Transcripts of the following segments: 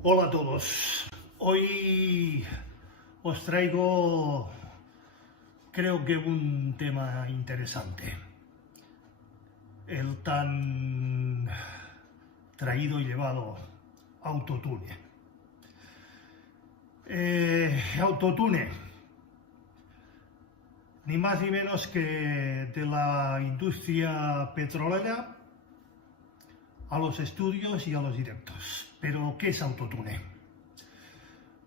Hola a todos. Hoy os traigo, creo que un tema interesante. El tan traído y llevado autotune. Autotune, ni más ni menos que de la industria petrolera a los estudios y a los directos. Pero, ¿qué es autotune?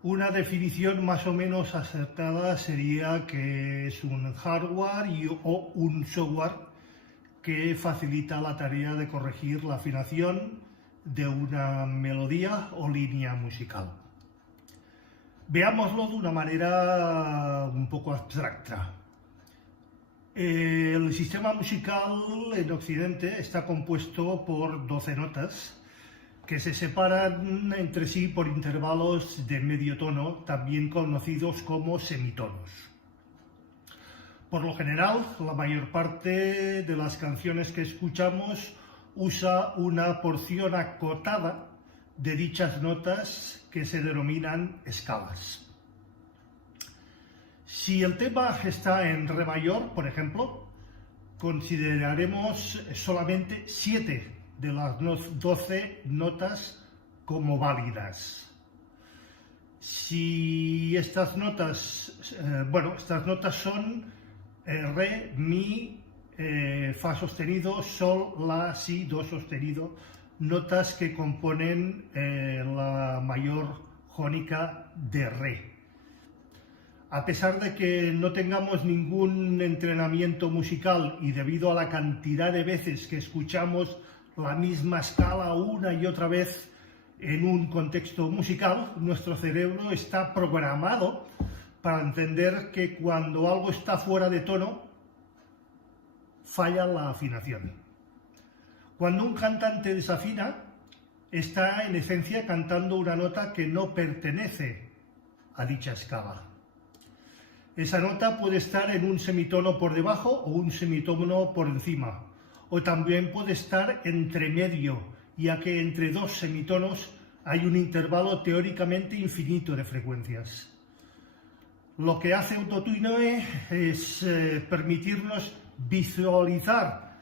Una definición más o menos acertada sería que es un hardware o un software que facilita la tarea de corregir la afinación de una melodía o línea musical. Veámoslo de una manera un poco abstracta. El sistema musical en Occidente está compuesto por 12 notas que se separan entre sí por intervalos de medio tono, también conocidos como semitonos. Por lo general, la mayor parte de las canciones que escuchamos usa una porción acotada de dichas notas que se denominan escalas. Si el tema está en re mayor, por ejemplo, consideraremos solamente 7 de las 12 notas como válidas. Si estas notas, estas notas son re, mi, fa sostenido, sol, la, si, do sostenido, notas que componen la mayor jónica de re. A pesar de que no tengamos ningún entrenamiento musical y debido a la cantidad de veces que escuchamos la misma escala una y otra vez en un contexto musical, nuestro cerebro está programado para entender que cuando algo está fuera de tono, falla la afinación. Cuando un cantante desafina, está en esencia cantando una nota que no pertenece a dicha escala. Esa nota puede estar en un semitono por debajo o un semitono por encima, o también puede estar entre medio, ya que entre dos semitonos hay un intervalo teóricamente infinito de frecuencias. Lo que hace autotune es permitirnos visualizar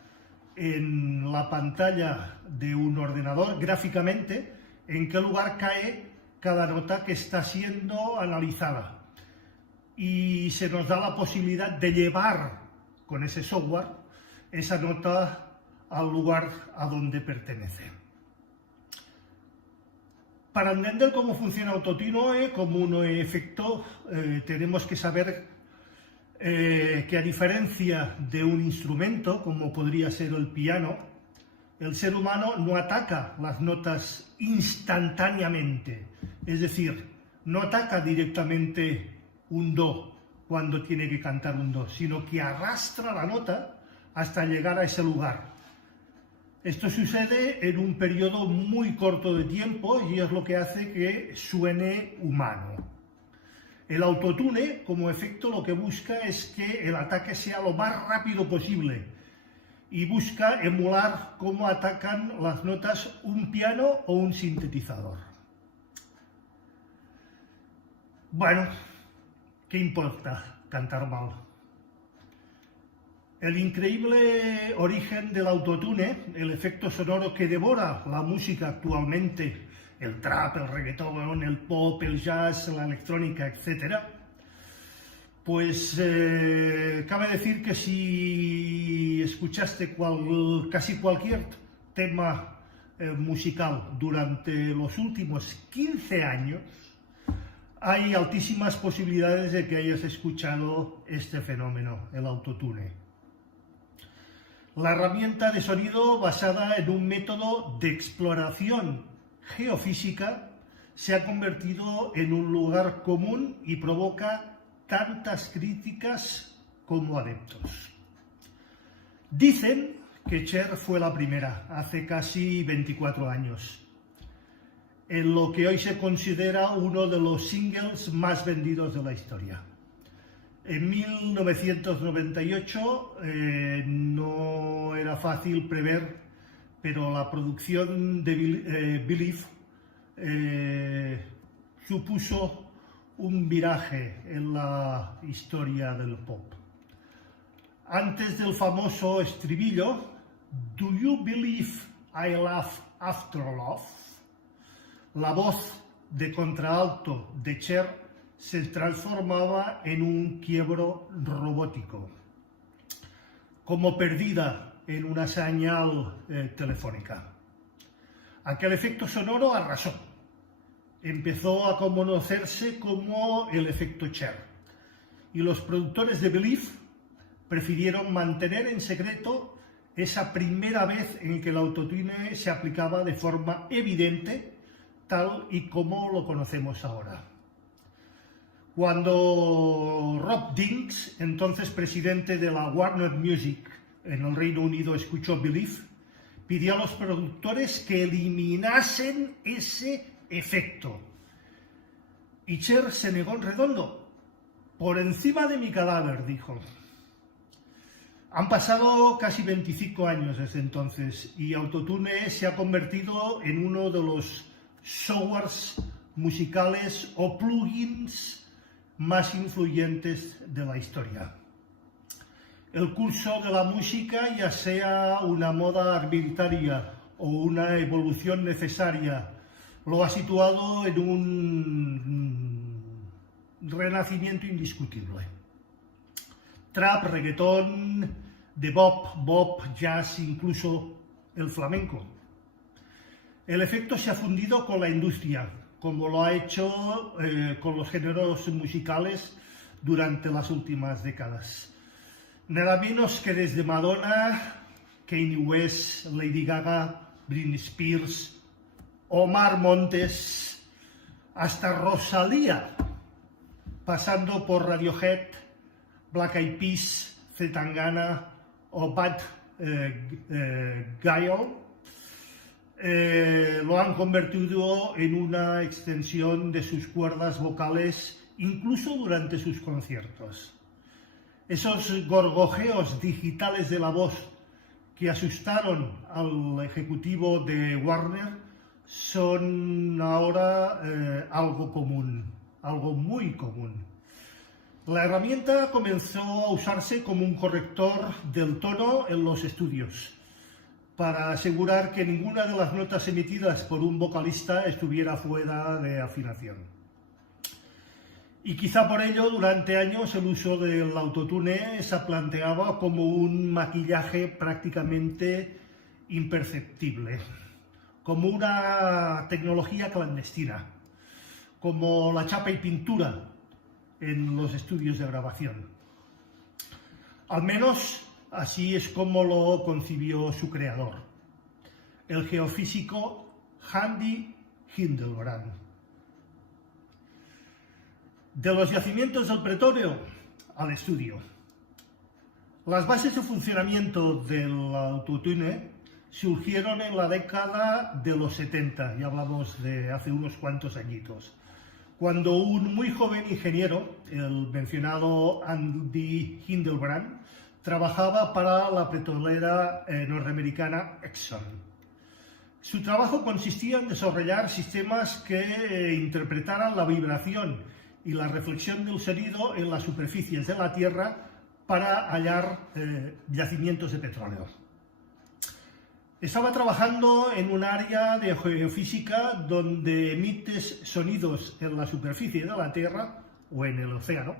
en la pantalla de un ordenador gráficamente en qué lugar cae cada nota que está siendo analizada. Y se nos da la posibilidad de llevar con ese software esa nota al lugar a donde pertenece. Para entender cómo funciona autotune como un efecto, tenemos que saber que a diferencia de un instrumento, como podría ser el piano, el ser humano no ataca las notas instantáneamente, es decir, no ataca directamente un do cuando tiene que cantar un do, sino que arrastra la nota hasta llegar a ese lugar. Esto sucede en un periodo muy corto de tiempo y es lo que hace que suene humano. El autotune, como efecto, lo que busca es que el ataque sea lo más rápido posible y busca emular cómo atacan las notas un piano o un sintetizador. Bueno, ¿qué importa cantar mal? El increíble origen del autotune, el efecto sonoro que devora la música actualmente, el trap, el reggaetón, el pop, el jazz, la electrónica, etc., pues cabe decir que si escuchaste casi cualquier tema musical durante los últimos 15 años, hay altísimas posibilidades de que hayas escuchado este fenómeno, el autotune. La herramienta de sonido basada en un método de exploración geofísica se ha convertido en un lugar común y provoca tantas críticas como adeptos. Dicen que Cher fue la primera, hace casi 24 años, en lo que hoy se considera uno de los singles más vendidos de la historia. En 1998 no era fácil prever, pero la producción de Believe supuso un viraje en la historia del pop. Antes del famoso estribillo, "Do you believe I love after love?", la voz de contralto de Cher se transformaba en un quiebro robótico, como perdida en una señal telefónica. Aquel efecto sonoro arrasó. Empezó a conocerse como el efecto Cher, y los productores de Believe prefirieron mantener en secreto esa primera vez en que el autotune se aplicaba de forma evidente, tal y como lo conocemos ahora. Cuando Rob Dinks, entonces presidente de la Warner Music en el Reino Unido, escuchó Believe, pidió a los productores que eliminasen ese efecto. Y Cher se negó en redondo. "Por encima de mi cadáver", dijo. Han pasado casi 25 años desde entonces y Autotune se ha convertido en uno de los softwares musicales o plugins más influyentes de la historia. El curso de la música, ya sea una moda arbitraria o una evolución necesaria, lo ha situado en un renacimiento indiscutible. Trap, reggaetón, bebop, jazz, incluso el flamenco. El efecto se ha fundido con la industria, como lo ha hecho con los géneros musicales durante las últimas décadas. Nada menos que desde Madonna, Kanye West, Lady Gaga, Britney Spears, Omar Montes, hasta Rosalía, pasando por Radiohead, Black Eyed Peas, Zetangana o Bad Gyal, lo han convertido en una extensión de sus cuerdas vocales, incluso durante sus conciertos. Esos gorgojeos digitales de la voz que asustaron al ejecutivo de Warner son ahora algo común, algo muy común. La herramienta comenzó a usarse como un corrector del tono en los estudios, para asegurar que ninguna de las notas emitidas por un vocalista estuviera fuera de afinación. Y quizá por ello, durante años, el uso del autotune se planteaba como un maquillaje prácticamente imperceptible, como una tecnología clandestina, como la chapa y pintura en los estudios de grabación. Al menos así es como lo concibió su creador, el geofísico Andy Hildebrand. De los yacimientos del Pretorio al estudio. Las bases de funcionamiento del autotune surgieron en la década de los 70, ya hablamos de hace unos cuantos añitos, cuando un muy joven ingeniero, el mencionado Andy Hildebrand, trabajaba para la petrolera norteamericana Exxon. Su trabajo consistía en desarrollar sistemas que interpretaran la vibración y la reflexión del sonido en las superficies de la Tierra para hallar yacimientos de petróleo. Estaba trabajando en un área de geofísica donde emites sonidos en la superficie de la Tierra o en el océano,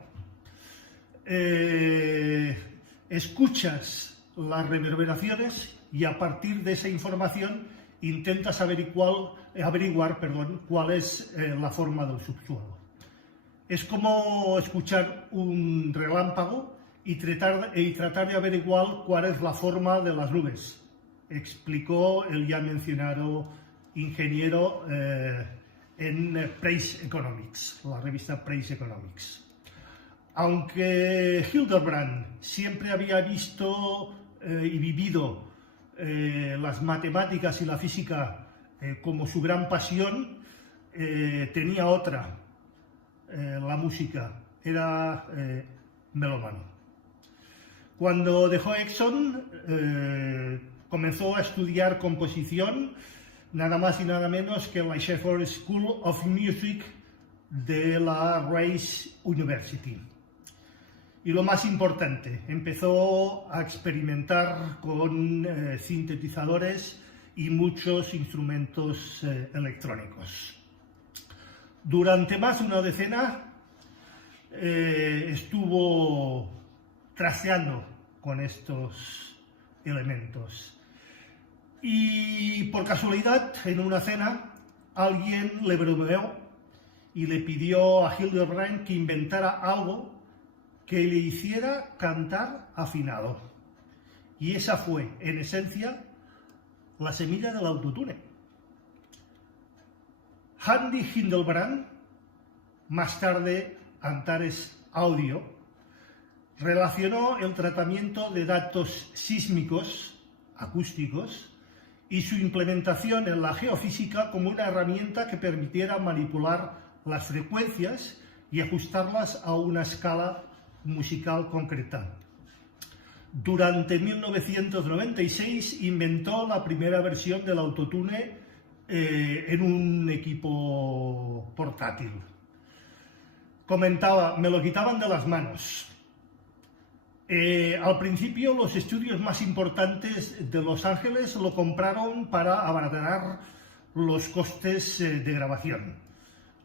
escuchas las reverberaciones y a partir de esa información intentas averiguar cuál es la forma del subsuelo. Es como escuchar un relámpago y tratar de averiguar cuál es la forma de las nubes, explicó el ya mencionado ingeniero en Praise Economics, la revista Praise Economics. Aunque Hildebrand siempre había visto y vivido las matemáticas y la física como su gran pasión, tenía otra. La música, era melómano. Cuando dejó Exxon, comenzó a estudiar composición nada más y nada menos que la Sheffield School of Music de la Rice University. Y lo más importante, empezó a experimentar con sintetizadores y muchos instrumentos electrónicos. Durante más de una decena estuvo trasteando con estos elementos. Y por casualidad, en una cena, alguien le bromeó y le pidió a Hildebrand que inventara algo que le hiciera cantar afinado. Y esa fue, en esencia, la semilla del autotune. Andy Hildebrand, más tarde Antares Audio, relacionó el tratamiento de datos sísmicos, acústicos, y su implementación en la geofísica como una herramienta que permitiera manipular las frecuencias y ajustarlas a una escala musical concreta. Durante 1996 inventó la primera versión del autotune en un equipo portátil. Comentaba, me lo quitaban de las manos. Al principio los estudios más importantes de Los Ángeles lo compraron para abaratar los costes de grabación.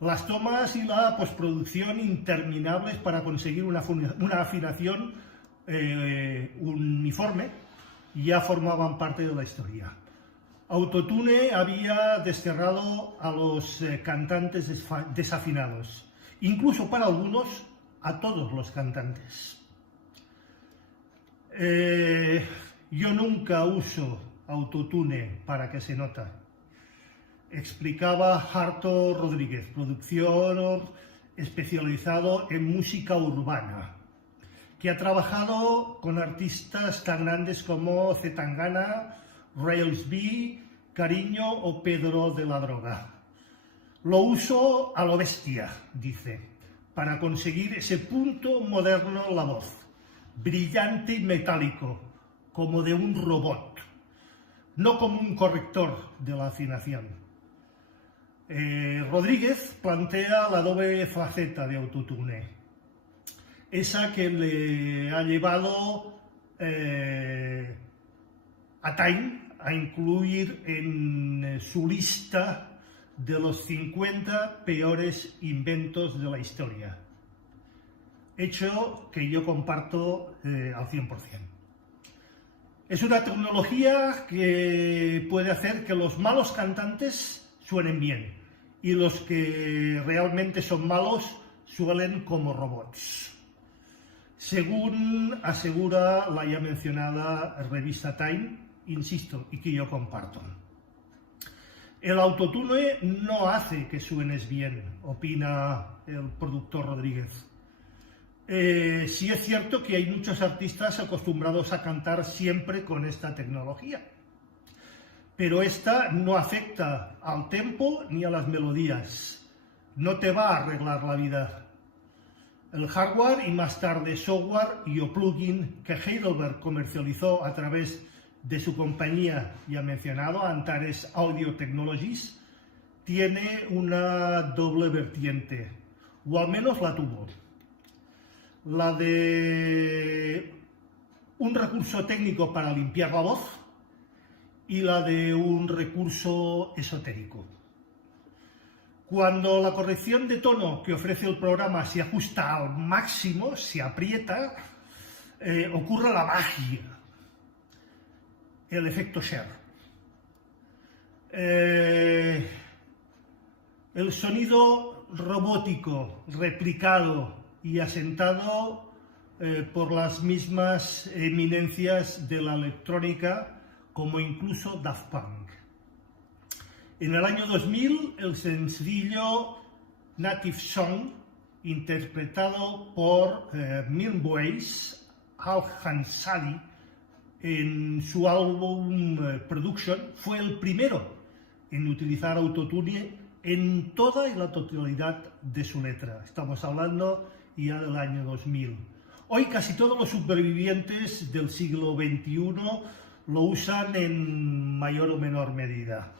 Las tomas y la postproducción interminables para conseguir una afinación uniforme ya formaban parte de la historia. Autotune había desterrado a los cantantes desafinados, incluso para algunos a todos los cantantes. Yo nunca uso autotune para que se nota, explicaba Harto Rodríguez, productor especializado en música urbana, que ha trabajado con artistas tan grandes como Zetangana, Rails B, Cariño o Pedro de la Droga. Lo uso a lo bestia, dice, para conseguir ese punto moderno en la voz, brillante y metálico, como de un robot, no como un corrector de la afinación. Rodríguez plantea la doble faceta de autotune, esa que le ha llevado a Time a incluir en su lista de los 50 peores inventos de la historia, hecho que yo comparto al 100%. Es una tecnología que puede hacer que los malos cantantes suenen bien y los que realmente son malos suelen como robots, según asegura la ya mencionada revista Time, insisto, y que yo comparto. El autotune no hace que suenes bien, opina el productor Rodríguez. Sí es cierto que hay muchos artistas acostumbrados a cantar siempre con esta tecnología, pero esta no afecta al tempo ni a las melodías, no te va a arreglar la vida. El hardware y más tarde software y o plugin que Heidelberg comercializó a través de su compañía ya mencionado, Antares Audio Technologies, tiene una doble vertiente, o al menos la tuvo. La de un recurso técnico para limpiar la voz y la de un recurso esotérico. Cuando la corrección de tono que ofrece el programa se ajusta al máximo, se aprieta, ocurre la magia, el efecto Cher. El sonido robótico, replicado y asentado por las mismas eminencias de la electrónica, como incluso Daft Punk. En el año 2000, el sencillo Native Song, interpretado por Milwaukee Al-Hansali en su álbum Production, fue el primero en utilizar autotune en toda y la totalidad de su letra. Estamos hablando ya del año 2000. Hoy casi todos los supervivientes del siglo XXI lo usan en mayor o menor medida.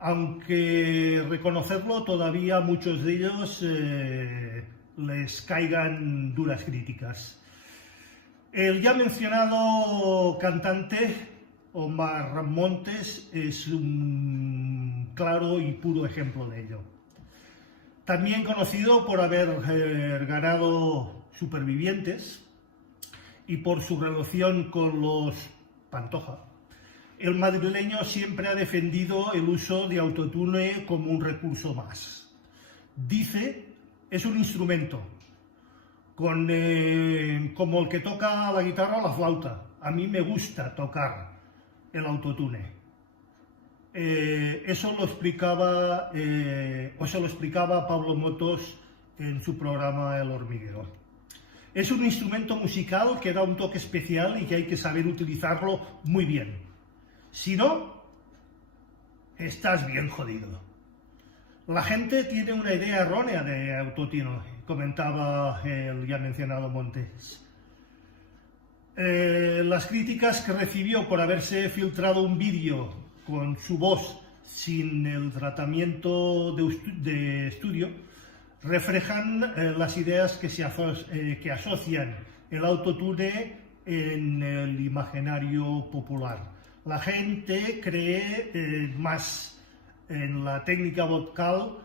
aunque reconocerlo todavía a muchos de ellos les caigan duras críticas. El ya mencionado cantante Omar Montes es un claro y puro ejemplo de ello. También conocido por haber ganado Supervivientes y por su relación con los Pantoja, el madrileño siempre ha defendido el uso de autotune como un recurso más. Dice, es un instrumento, como el que toca la guitarra o la flauta. A mí me gusta tocar el autotune. Eso lo explicaba Pablo Motos en su programa El Hormiguero. Es un instrumento musical que da un toque especial y que hay que saber utilizarlo muy bien. Si no, estás bien jodido. La gente tiene una idea errónea de autotune, comentaba el ya mencionado Montes. Las críticas que recibió por haberse filtrado un vídeo con su voz sin el tratamiento de estudio reflejan las ideas que asocian el autotune en el imaginario popular. La gente cree más en la técnica vocal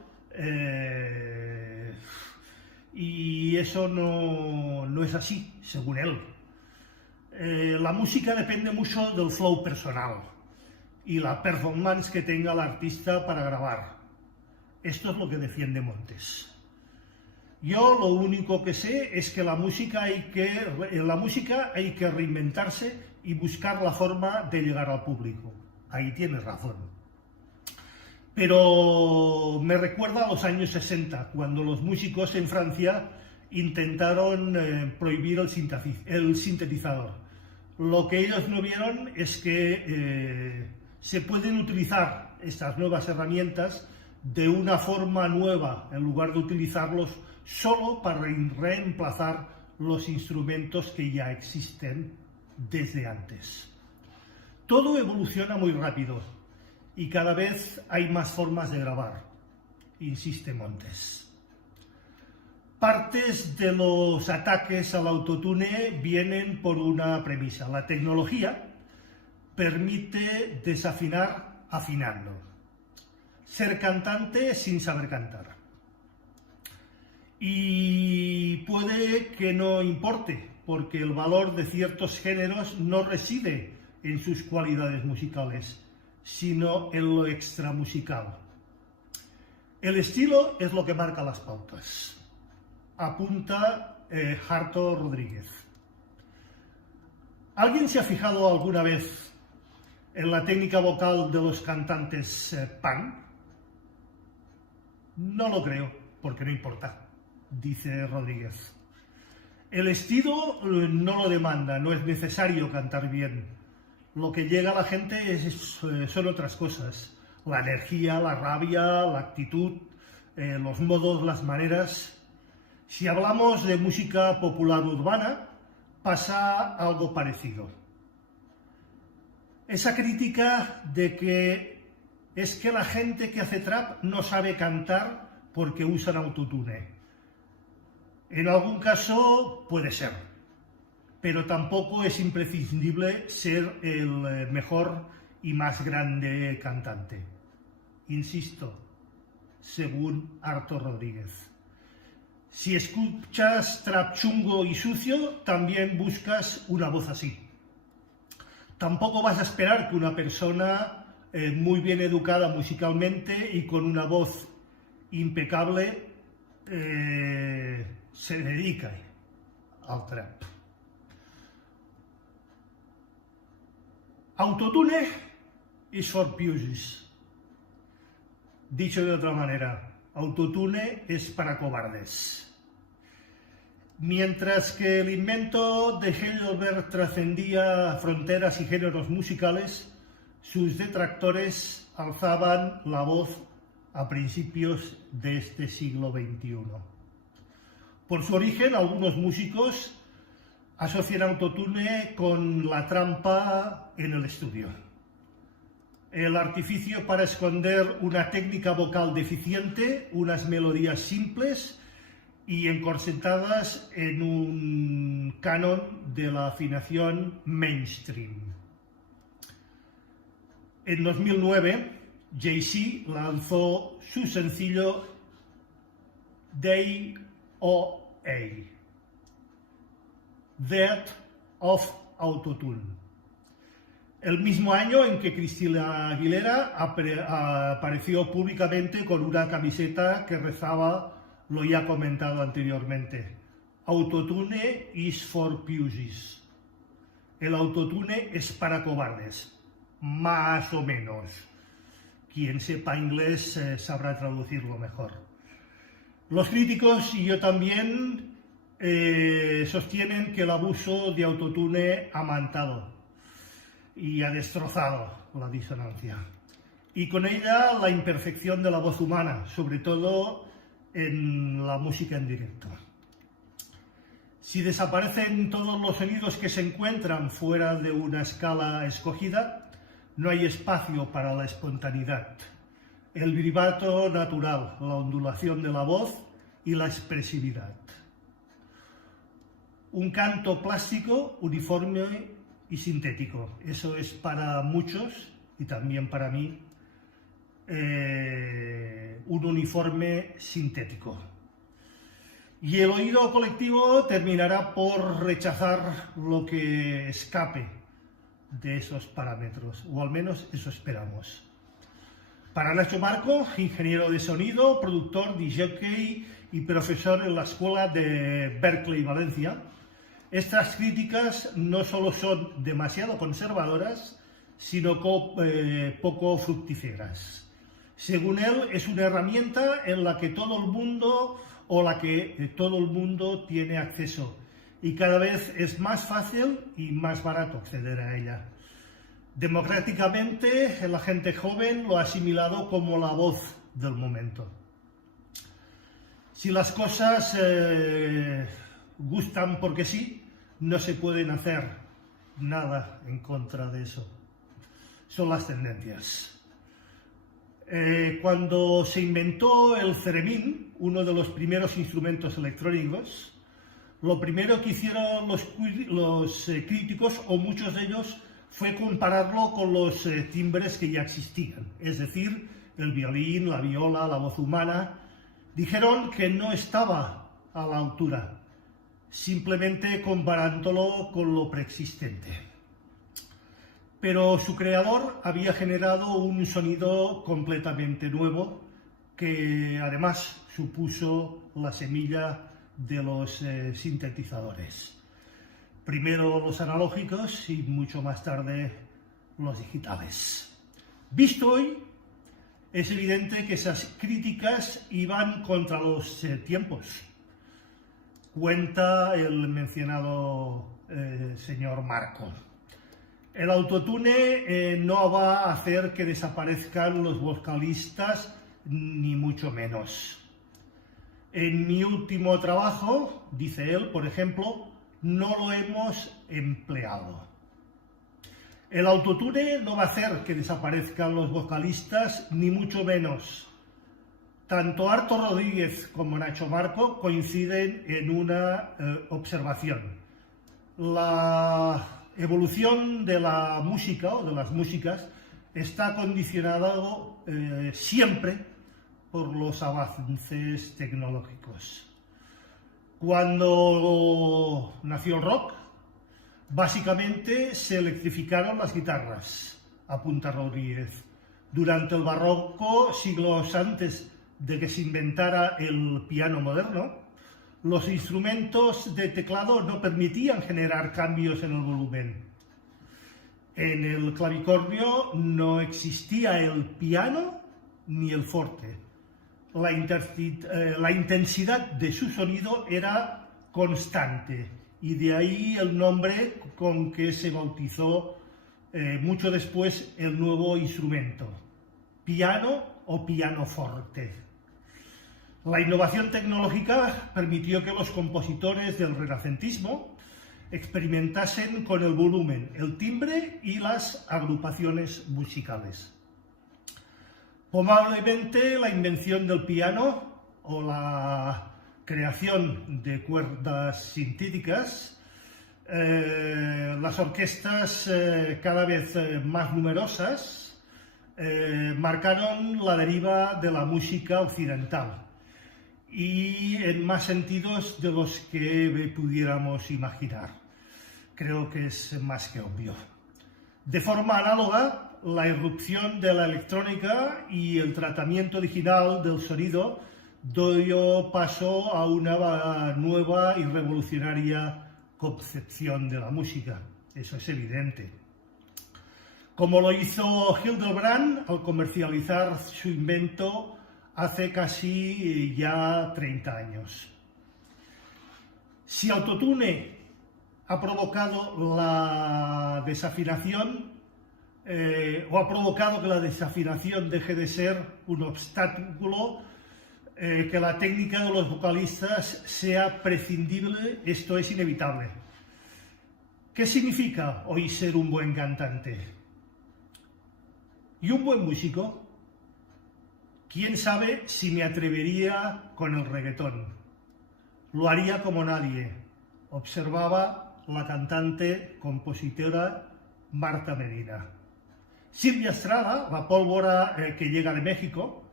y eso no es así, según él. La música depende mucho del flow personal y la performance que tenga el artista para grabar. Esto es lo que defiende Montes. Yo lo único que sé es que en la música hay que reinventarse y buscar la forma de llegar al público. Ahí tienes razón. Pero me recuerda a los años 60, cuando los músicos en Francia intentaron prohibir el sintetizador. Lo que ellos no vieron es que se pueden utilizar estas nuevas herramientas de una forma nueva, en lugar de utilizarlos solo para reemplazar los instrumentos que ya existen desde antes. Todo evoluciona muy rápido y cada vez hay más formas de grabar, insiste Montes. Partes de los ataques al autotune vienen por una premisa. La tecnología permite desafinar afinando. Ser cantante sin saber cantar. Y puede que no importe, porque el valor de ciertos géneros no reside en sus cualidades musicales, sino en lo extramusical. El estilo es lo que marca las pautas, apunta Harto Rodríguez. ¿Alguien se ha fijado alguna vez en la técnica vocal de los cantantes punk? No lo creo, porque no importa, dice Rodríguez. El estilo no lo demanda, no es necesario cantar bien. Lo que llega a la gente son otras cosas. La energía, la rabia, la actitud, los modos, las maneras. Si hablamos de música popular urbana, pasa algo parecido. Esa crítica de que es que la gente que hace trap no sabe cantar porque usan autotune. En algún caso puede ser, pero tampoco es imprescindible ser el mejor y más grande cantante. Insisto, según Harto Rodríguez. Si escuchas trap chungo y sucio, también buscas una voz así. Tampoco vas a esperar que una persona muy bien educada musicalmente y con una voz impecable se dedique al trap. Autotune is for pussies. Dicho de otra manera, autotune es para cobardes. Mientras que el invento de Heidelberg trascendía fronteras y géneros musicales, sus detractores alzaban la voz a principios de este siglo XXI. Por su origen, algunos músicos asocian autotune con la trampa en el estudio. el artificio para esconder una técnica vocal deficiente, unas melodías simples y encorsetadas en un canon de la afinación mainstream. En 2009, Jay-Z lanzó su sencillo DOA, Death of Autotune. El mismo año en que Christina Aguilera apareció públicamente con una camiseta que rezaba lo ya comentado anteriormente: Autotune is for pussies. El autotune es para cobardes, más o menos. Quien sepa inglés sabrá traducirlo mejor. Los críticos, y yo también, sostienen que el abuso de autotune ha matado y ha destrozado la disonancia, y con ella la imperfección de la voz humana, sobre todo en la música en directo. Si desaparecen todos los sonidos que se encuentran fuera de una escala escogida, no hay espacio para la espontaneidad, el vibrato natural, la ondulación de la voz y la expresividad. Un canto plástico, uniforme y sintético. Eso es para muchos, y también para mí, un uniforme sintético. Y el oído colectivo terminará por rechazar lo que escape de esos parámetros, o al menos eso esperamos. Para Nacho Marco, ingeniero de sonido, productor, DJ y profesor en la Escuela de Berkeley, Valencia, estas críticas no solo son demasiado conservadoras, sino poco fructíferas. Según él, es una herramienta en la que todo el mundo tiene acceso, y cada vez es más fácil y más barato acceder a ella. Democráticamente, la gente joven lo ha asimilado como la voz del momento. Si las cosas gustan porque sí, no se pueden hacer nada en contra de eso. Son las tendencias. Cuando se inventó el theremin, uno de los primeros instrumentos electrónicos, lo primero que hicieron los críticos, o muchos de ellos, fue compararlo con los timbres que ya existían, es decir, el violín, la viola, la voz humana. Dijeron que no estaba a la altura, simplemente comparándolo con lo preexistente. Pero su creador había generado un sonido completamente nuevo, que además supuso la semilla de los sintetizadores. Primero los analógicos y mucho más tarde los digitales. Visto hoy, es evidente que esas críticas iban contra los tiempos. Cuenta el mencionado señor Marco. El autotune no va a hacer que desaparezcan los vocalistas, ni mucho menos. En mi último trabajo, dice él, por ejemplo, no lo hemos empleado. El autotune no va a hacer que desaparezcan los vocalistas, ni mucho menos. Tanto Arto Rodríguez como Nacho Marco coinciden en una observación. La evolución de la música, o de las músicas, está condicionado siempre por los avances tecnológicos. Cuando nació el rock, básicamente se electrificaron las guitarras, apunta Rodríguez. Durante el barroco, siglos antes de que se inventara el piano moderno, los instrumentos de teclado no permitían generar cambios en el volumen. En el clavicordio no existía el piano ni el forte. La intensidad de su sonido era constante, y de ahí el nombre con que se bautizó mucho después el nuevo instrumento, piano o pianoforte. La innovación tecnológica permitió que los compositores del renacentismo experimentasen con el volumen, el timbre y las agrupaciones musicales. Probablemente la invención del piano o la creación de cuerdas sintéticas, las orquestas cada vez más numerosas marcaron la deriva de la música occidental y en más sentidos de los que pudiéramos imaginar. Creo que es más que obvio. De forma análoga, la irrupción de la electrónica y el tratamiento digital del sonido dio paso a una nueva y revolucionaria concepción de la música. Eso es evidente. Como lo hizo Hildebrand al comercializar su invento hace casi ya 30 años. Si Autotune ha provocado la desafinación, o ha provocado que la desafinación deje de ser un obstáculo, que la técnica de los vocalistas sea prescindible, esto es inevitable. ¿Qué significa hoy ser un buen cantante? ¿Y un buen músico? ¿Quién sabe si me atrevería con el reggaetón? Lo haría como nadie, observaba la cantante, compositora Marta Medina. Silvia Estrada, la pólvora que llega de México,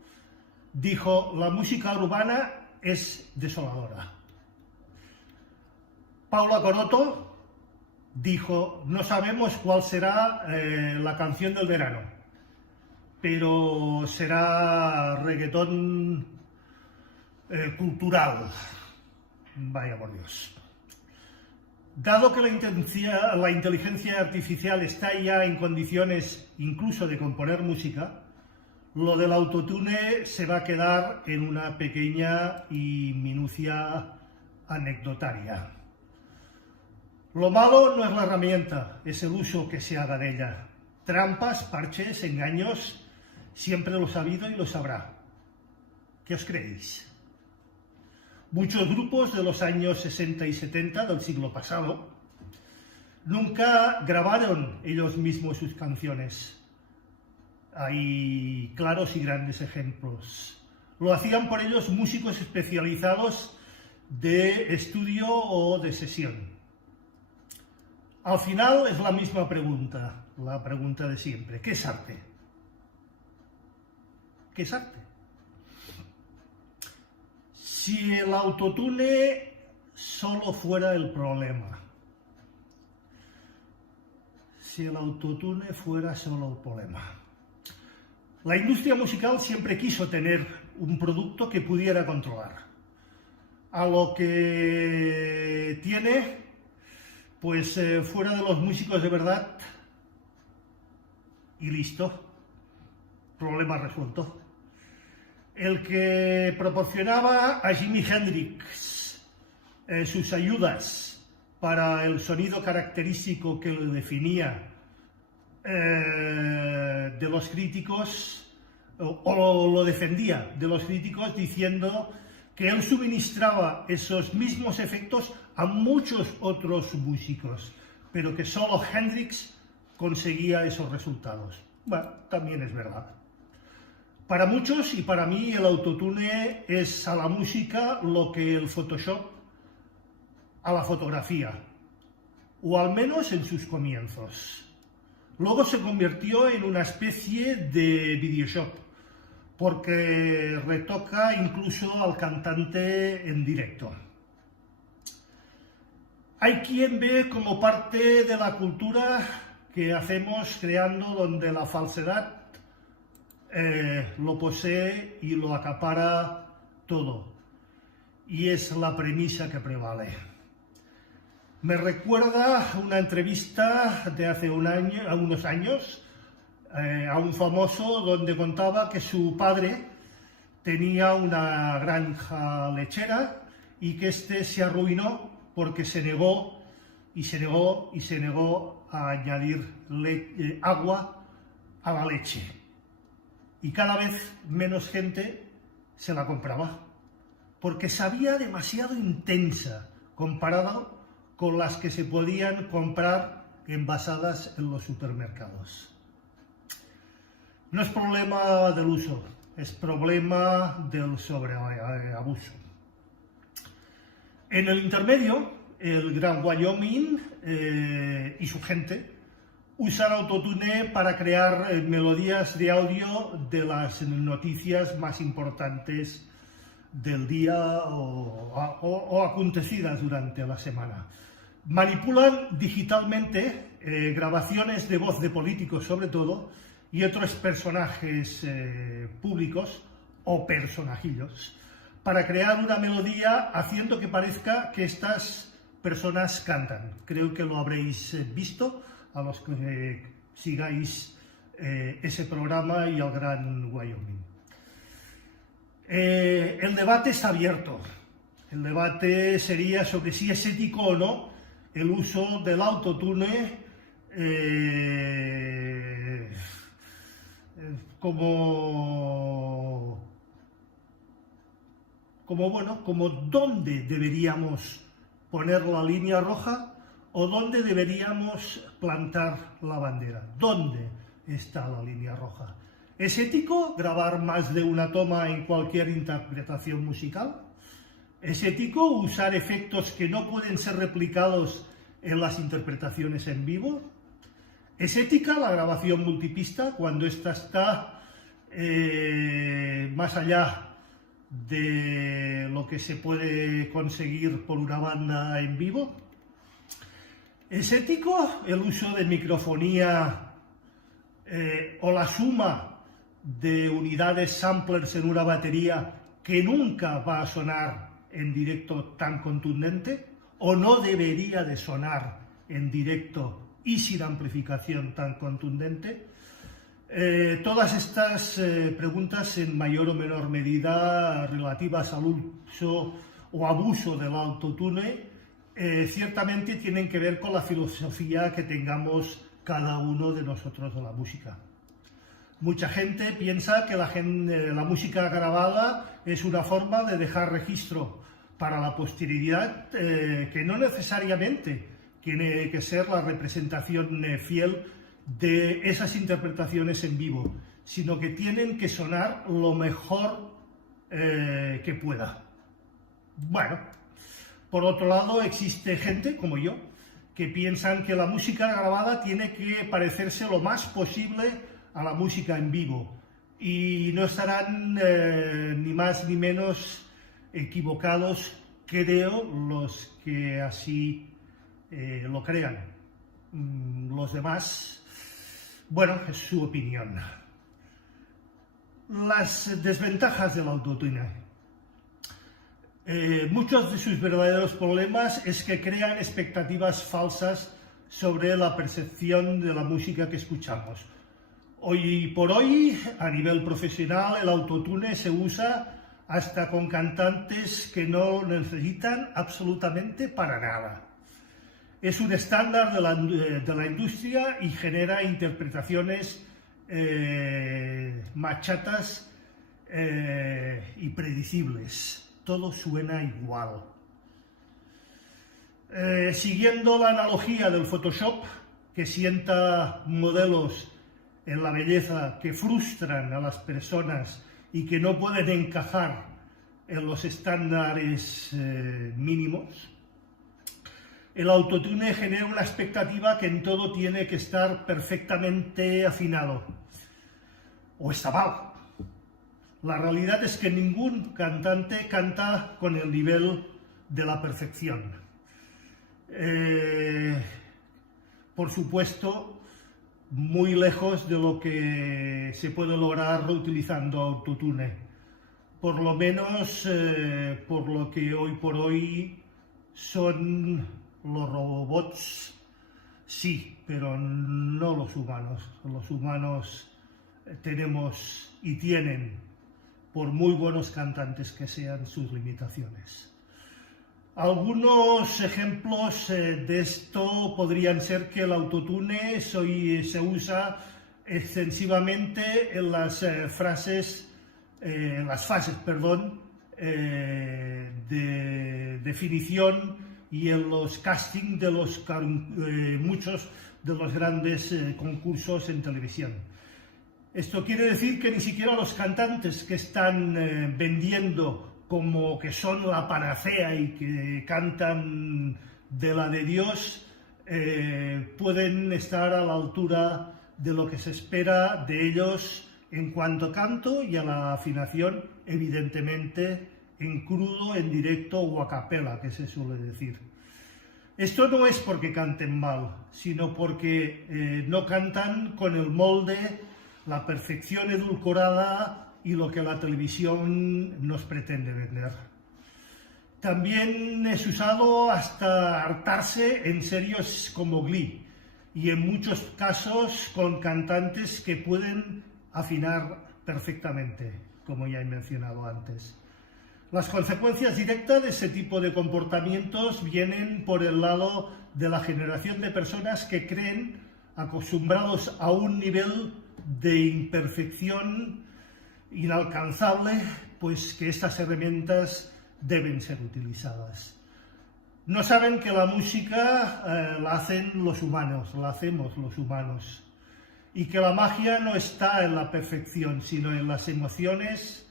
dijo: la música urbana es desoladora. Paula Coroto dijo: no sabemos cuál será la canción del verano, pero será reggaetón cultural. Vaya por Dios. Dado que la inteligencia artificial está ya en condiciones incluso de componer música, lo del autotune se va a quedar en una pequeña y minucia anecdotaria. Lo malo no es la herramienta, es el uso que se haga de ella. Trampas, parches, engaños, siempre lo ha habido y lo sabrá. ¿Qué os creéis? Muchos grupos de los años 60 y 70 del siglo pasado nunca grabaron ellos mismos sus canciones. Hay claros y grandes ejemplos. Lo hacían por ellos músicos especializados de estudio o de sesión. Al final es la misma pregunta, la pregunta de siempre. ¿Qué es arte? ¿Qué es arte? Si el autotune solo fuera el problema, si el autotune fuera solo el problema. La industria musical siempre quiso tener un producto que pudiera controlar. A lo que tiene, pues fuera de los músicos de verdad, y listo, problema resuelto. El que proporcionaba a Jimi Hendrix sus ayudas para el sonido característico que le definía de los críticos, o lo defendía de los críticos diciendo que él suministraba esos mismos efectos a muchos otros músicos, pero que solo Hendrix conseguía esos resultados. Bueno, también es verdad. Para muchos y para mí el autotune es a la música lo que el Photoshop a la fotografía, o al menos en sus comienzos. Luego se convirtió en una especie de Videoshop, porque retoca incluso al cantante en directo. Hay quien ve como parte de la cultura que hacemos creando, donde la falsedad lo posee y lo acapara todo, y es la premisa que prevale. Me recuerda una entrevista de hace unos años a un famoso, donde contaba que su padre tenía una granja lechera y que este se arruinó porque se negó a añadir agua a la leche. Y cada vez menos gente se la compraba, porque sabía demasiado intensa comparado con las que se podían comprar envasadas en los supermercados. No es problema del uso, es problema del sobreabuso. En el intermedio, el Gran Wyoming y su gente usan autotune para crear melodías de audio de las noticias más importantes del día o acontecidas durante la semana. Manipulan digitalmente grabaciones de voz de políticos, sobre todo, y otros personajes públicos o personajillos, para crear una melodía haciendo que parezca que estas personas cantan. Creo que lo habréis visto a los que sigáis ese programa y al Gran Wyoming. El debate está abierto. El debate sería sobre si es ético o no el uso del autotune como dónde deberíamos poner la línea roja o dónde deberíamos plantar la bandera. ¿Dónde está la línea roja? ¿Es ético grabar más de una toma en cualquier interpretación musical? ¿Es ético usar efectos que no pueden ser replicados en las interpretaciones en vivo? ¿Es ética la grabación multipista cuando ésta está más allá de lo que se puede conseguir por una banda en vivo? ¿Es ético el uso de microfonía o la suma de unidades samplers en una batería que nunca va a sonar en directo tan contundente o no debería de sonar en directo y sin amplificación tan contundente? Todas estas preguntas, en mayor o menor medida relativas al uso o abuso del autotune, ciertamente tienen que ver con la filosofía que tengamos cada uno de nosotros de la música. Mucha gente piensa que la música grabada es una forma de dejar registro para la posteridad, que no necesariamente tiene que ser la representación fiel de esas interpretaciones en vivo, sino que tienen que sonar lo mejor que pueda. Bueno, por otro lado, existe gente como yo que piensan que la música grabada tiene que parecerse lo más posible a la música en vivo, y no estarán ni más ni menos equivocados, creo, los que así lo crean. Los demás, bueno, es su opinión. Las desventajas del autotune. Muchos de sus verdaderos problemas es que crean expectativas falsas sobre la percepción de la música que escuchamos. Hoy por hoy, a nivel profesional, el autotune se usa hasta con cantantes que no lo necesitan absolutamente para nada. Es un estándar de la industria y genera interpretaciones machatas y predecibles. Todo suena igual. Siguiendo la analogía del Photoshop, que sienta modelos en la belleza que frustran a las personas y que no pueden encajar en los estándares mínimos, el autotune genera una expectativa que en todo tiene que estar perfectamente afinado. O está mal. La realidad es que ningún cantante canta con el nivel de la perfección. Por supuesto, muy lejos de lo que se puede lograr utilizando autotune. Por lo menos por lo que hoy por hoy son los robots, sí, pero no los humanos. Los humanos tenemos y tienen, por muy buenos cantantes que sean, sus limitaciones. Algunos ejemplos de esto podrían ser que el autotune se usa extensivamente en las fases de definición y en los castings de muchos de los grandes concursos en televisión. Esto quiere decir que ni siquiera los cantantes que están vendiendo como que son la panacea y que cantan de la de Dios, pueden estar a la altura de lo que se espera de ellos en cuanto a canto y a la afinación, evidentemente en crudo, en directo o a capela, que se suele decir. Esto no es porque canten mal, sino porque no cantan con el molde, la perfección edulcorada y lo que la televisión nos pretende vender. También es usado hasta hartarse en series como Glee y en muchos casos con cantantes que pueden afinar perfectamente, como ya he mencionado antes. Las consecuencias directas de ese tipo de comportamientos vienen por el lado de la generación de personas que creen, acostumbrados a un nivel de imperfección inalcanzable, pues que estas herramientas deben ser utilizadas. No saben que la música la hacen los humanos, la hacemos los humanos, y que la magia no está en la perfección, sino en las emociones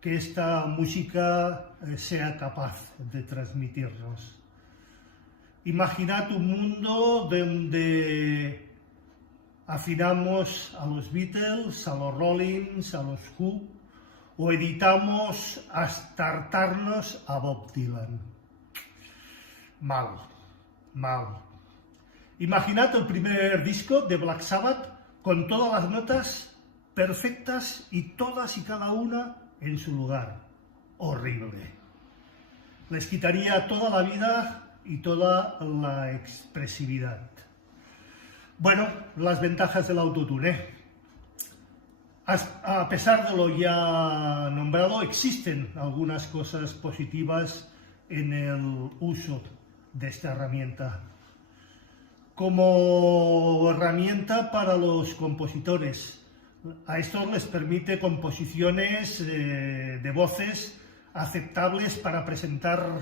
que esta música sea capaz de transmitirnos. Imaginad un mundo donde afinamos a los Beatles, a los Rollins, a los Who, o editamos hasta hartarnos a Bob Dylan. Mal, mal. Imaginad el primer disco de Black Sabbath con todas las notas perfectas y todas y cada una en su lugar. Horrible. Les quitaría toda la vida y toda la expresividad. Bueno, las ventajas del autotune. A pesar de lo ya nombrado, existen algunas cosas positivas en el uso de esta herramienta. Como herramienta para los compositores, a estos les permite composiciones de voces aceptables para presentar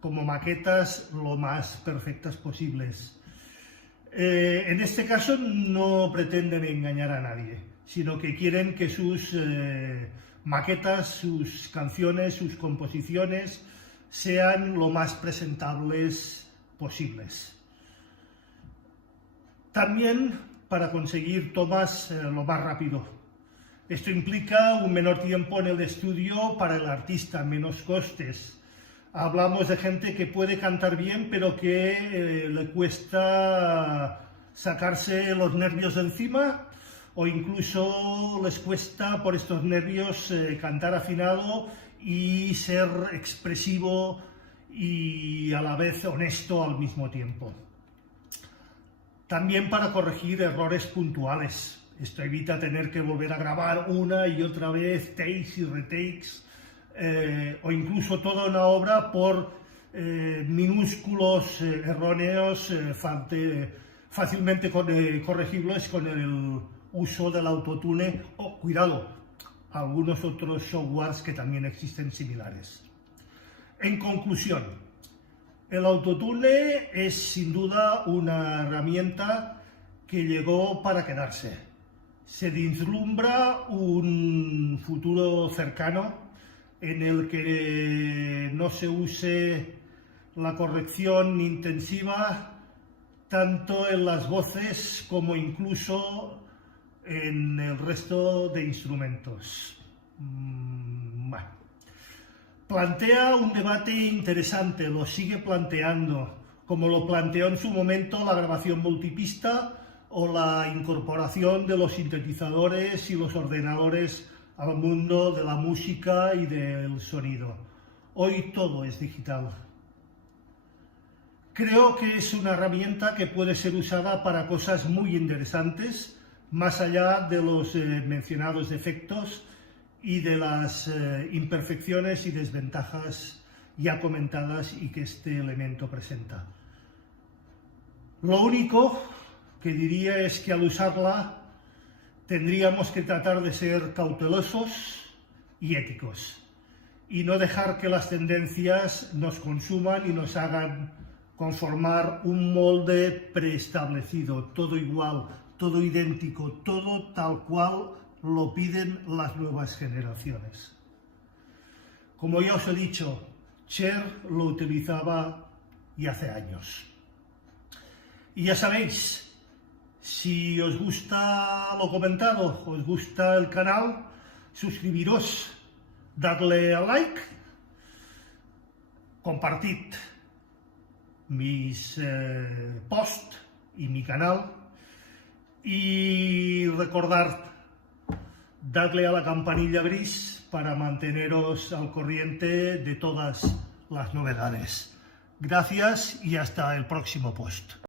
como maquetas lo más perfectas posibles. En este caso no pretenden engañar a nadie, sino que quieren que sus maquetas, sus canciones, sus composiciones sean lo más presentables posibles. También para conseguir tomas lo más rápido. Esto implica un menor tiempo en el estudio para el artista, menos costes. Hablamos de gente que puede cantar bien, pero que le cuesta sacarse los nervios de encima, o incluso les cuesta por estos nervios cantar afinado y ser expresivo y a la vez honesto al mismo tiempo. También para corregir errores puntuales. Esto evita tener que volver a grabar una y otra vez, takes y retakes, o incluso toda una obra por minúsculos erróneos fácilmente corregibles con el uso del autotune o, cuidado, algunos otros softwares que también existen similares. En conclusión, el autotune es sin duda una herramienta que llegó para quedarse. Se vislumbra un futuro cercano en el que no se use la corrección intensiva tanto en las voces como incluso en el resto de instrumentos. Bueno. Plantea un debate interesante, lo sigue planteando, como lo planteó en su momento la grabación multipista o la incorporación de los sintetizadores y los ordenadores al mundo de la música y del sonido. Hoy todo es digital. Creo que es una herramienta que puede ser usada para cosas muy interesantes, más allá de los mencionados defectos y de las imperfecciones y desventajas ya comentadas y que este elemento presenta. Lo único que diría es que al usarla tendríamos que tratar de ser cautelosos y éticos y no dejar que las tendencias nos consuman y nos hagan conformar un molde preestablecido, todo igual, todo idéntico, todo tal cual lo piden las nuevas generaciones. Como ya os he dicho, Cher lo utilizaba y hace años. Y ya sabéis, si os gusta lo comentado, os gusta el canal, suscribiros, dadle a like, compartid mis posts y mi canal y recordad darle a la campanilla gris para manteneros al corriente de todas las novedades. Gracias y hasta el próximo post.